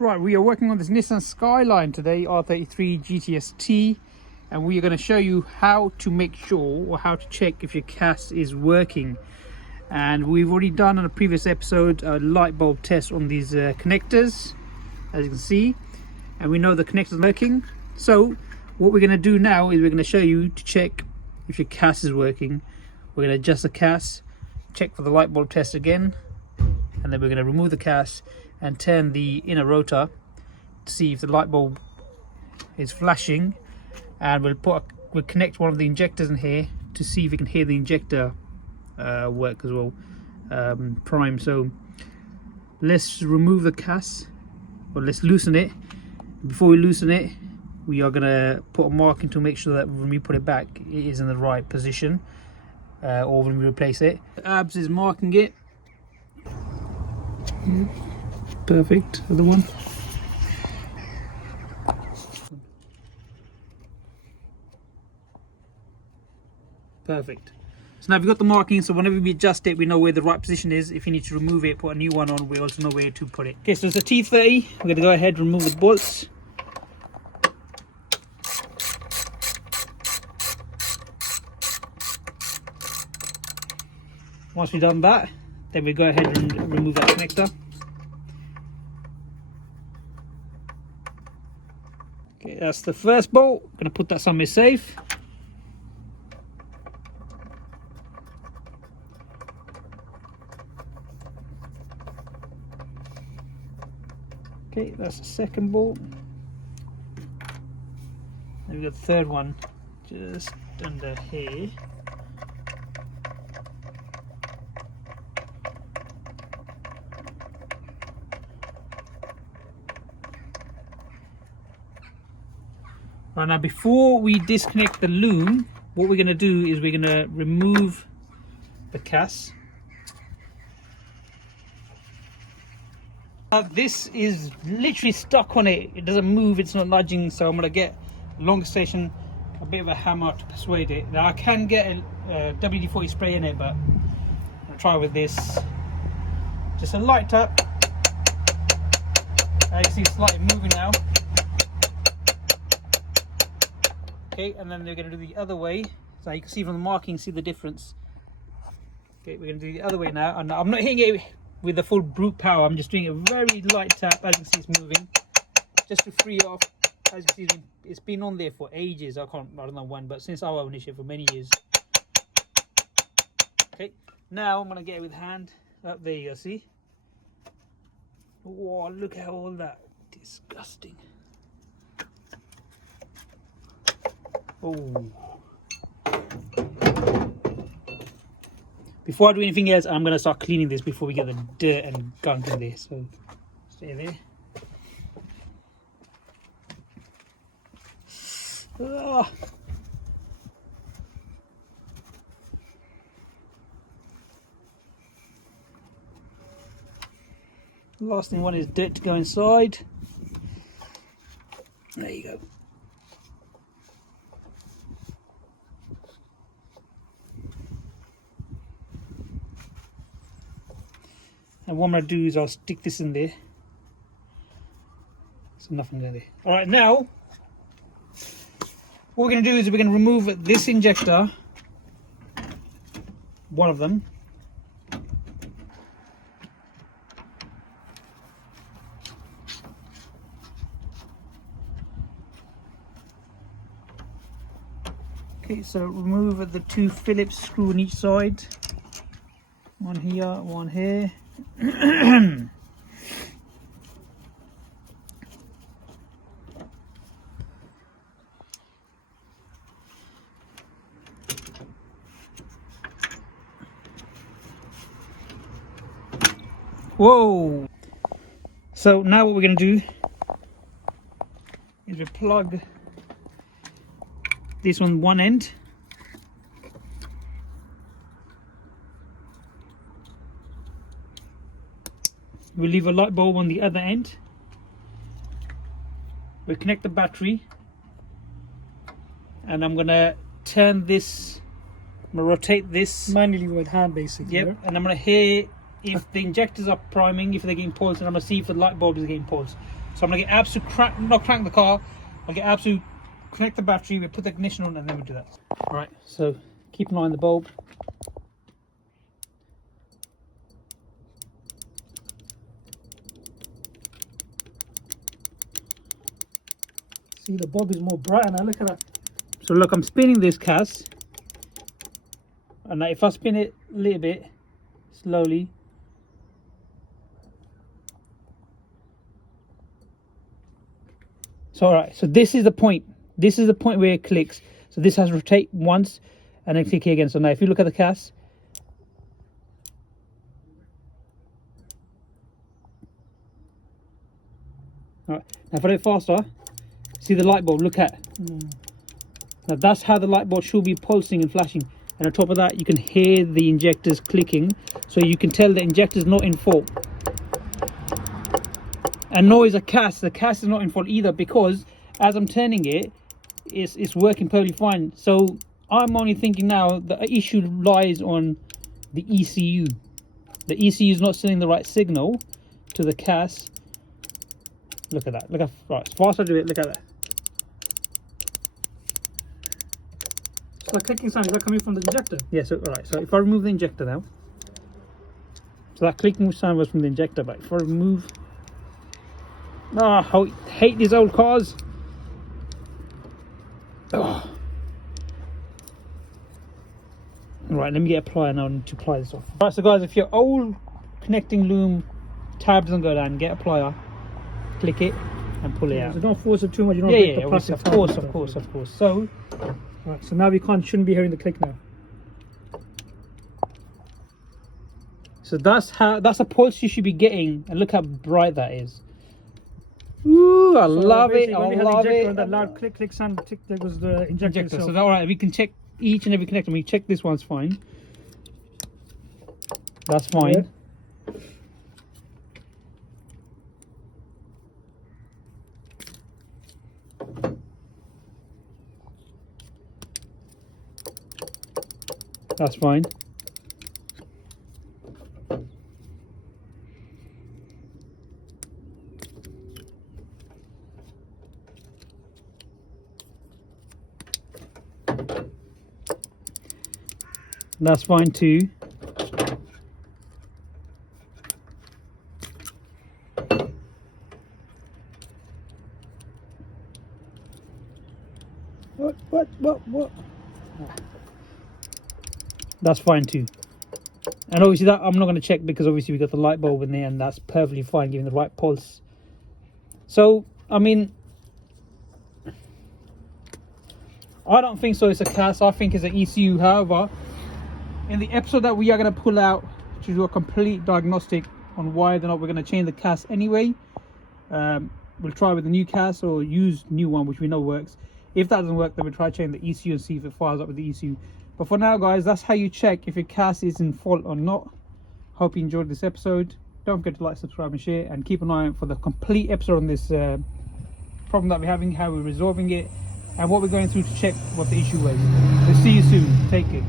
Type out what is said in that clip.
Right, we are working on this Nissan Skyline today, R33 GTS-T, and we are going to show you how to make sure or how to check if your CAS is working. And we've already done on a previous episode a light bulb test on these connectors, as you can see, and we know the connectors are working. So what we're going to do now is we're going to show you to check if your CAS is working. We're going to adjust the CAS, check for the light bulb test again, and then we're going to remove the CAS and turn the inner rotor to see if the light bulb is flashing, and we'll connect one of the injectors in here to see if we can hear the injector work as well, prime. So let's remove the CAS, or let's loosen it. Before we loosen it, we are going to put a marking to make sure that when we put it back it is in the right position, or when we replace it. Abs is marking it. Perfect. Other one. Perfect. So now we've got the marking, so whenever we adjust it, we know where the right position is. If you need to remove it, put a new one on, we also know where to put it. Okay, so it's a T30. We're going to go ahead and remove the bolts. Once we've done that, then we go ahead and remove that connector. Okay, that's the first bolt. I'm going to put that somewhere safe. Okay, that's the second bolt. Then we've got the third one just under here. Right, now before we disconnect the loom, what we're going to do is we're going to remove the CAS. This is literally stuck on it. It doesn't move, it's not nudging, so I'm going to get a long station, a bit of a hammer to persuade it. Now I can get a WD-40 spray in it, but I'll try with this. Just a light tap. As you see, it's slightly moving now. Okay, and then they're going to do the other way, so you can see from the marking, see the difference. Okay, we're going to do the other way now, and I'm not hitting it with the full brute power. I'm just doing a very light tap. As you can see, it's moving, just to free off. As you can see, it's been on there for ages. I don't know when, but since our ownership, for many years. Okay, now I'm going to get it with hand. Up there you go, see? Whoa, look at all that. Disgusting. Oh. Before I do anything else, I'm going to start cleaning this before we get the dirt and gunk in there. So stay there. Ah. Last thing I want is dirt to go inside. There you go. And what I'm going to do is I'll stick this in there. So nothing there. Alright, now what we're going to do is we're going to remove this injector, one of them. Okay, so remove the two Phillips screw on each side. One here, one here. Whoa! So now what we're going to do is we plug this on one end. We'll leave a light bulb on the other end. We'll connect the battery, and I'm gonna turn this, I'm gonna rotate this manually with hand basically. Yep, and I'm gonna hear if the injectors are priming, if they're getting pulsed, and I'm gonna see if the light bulb is getting pulsed. So I'm gonna get Abs to not crank the car. I'll get Abs to connect the battery, we put the ignition on, and then we do that. All right, so keep an eye on the bulb. See, the bulb is more bright now. Look at that. So look, I'm spinning this CAS, and if I spin it a little bit slowly, so all right, so this is the point. This is the point where it clicks. So this has to rotate once and then click here again. So now if you look at the CAS, all right, now if I do it faster, see the light bulb, look at. Now that's how the light bulb should be pulsing and flashing. And on top of that, you can hear the injectors clicking. So you can tell the injector's not in fault. And nor is a CAS. The CAS is not in fault either, because as I'm turning it, it's working perfectly fine. So I'm only thinking now the issue lies on the ECU. The ECU is not sending the right signal to the CAS. Look at that. Look how right, as fast as I do it, look at that. So the clicking sound, is that coming from the injector? Yeah, so alright, so if I remove the injector now, so that clicking sound was from the injector, but if I remove, I hate these old cars. Oh. Right, let me get a plier now to ply this off. Alright, so guys, if your old connecting loom tab doesn't go down, get a plier, click it and pull it out. So don't force it too much, you don't Yeah, break yeah, the plastic of tab course, and of stuff. course, of course. So Right, so now we shouldn't be hearing the click now. So that's a pulse you should be getting, and look how bright that is. Ooh, I love it. I love it. That loud click sound, that was the injector. Injector. So all right, we can check each and every connector. We check this one's fine. That's fine. Yeah. That's fine. That's fine too. What? That's fine too. And obviously that I'm not going to check, because obviously we got the light bulb in there and that's perfectly fine, giving the right pulse. So I mean, I don't think so it's a CAS, I think it's an ECU. However, in the episode that we are going to pull out to do a complete diagnostic on whether or not we're going to change the CAS anyway, we'll try with the new CAS or use new one which we know works. If that doesn't work, then we'll try change the ECU and see if it fires up with the ECU. But for now guys, that's how you check if your CAS is in fault or not. Hope you enjoyed this episode. Don't forget to like, subscribe and share, and keep an eye out for the complete episode on this problem that we're having, how we're resolving it, and what we're going through to check what the issue was. We'll see you soon. Take care.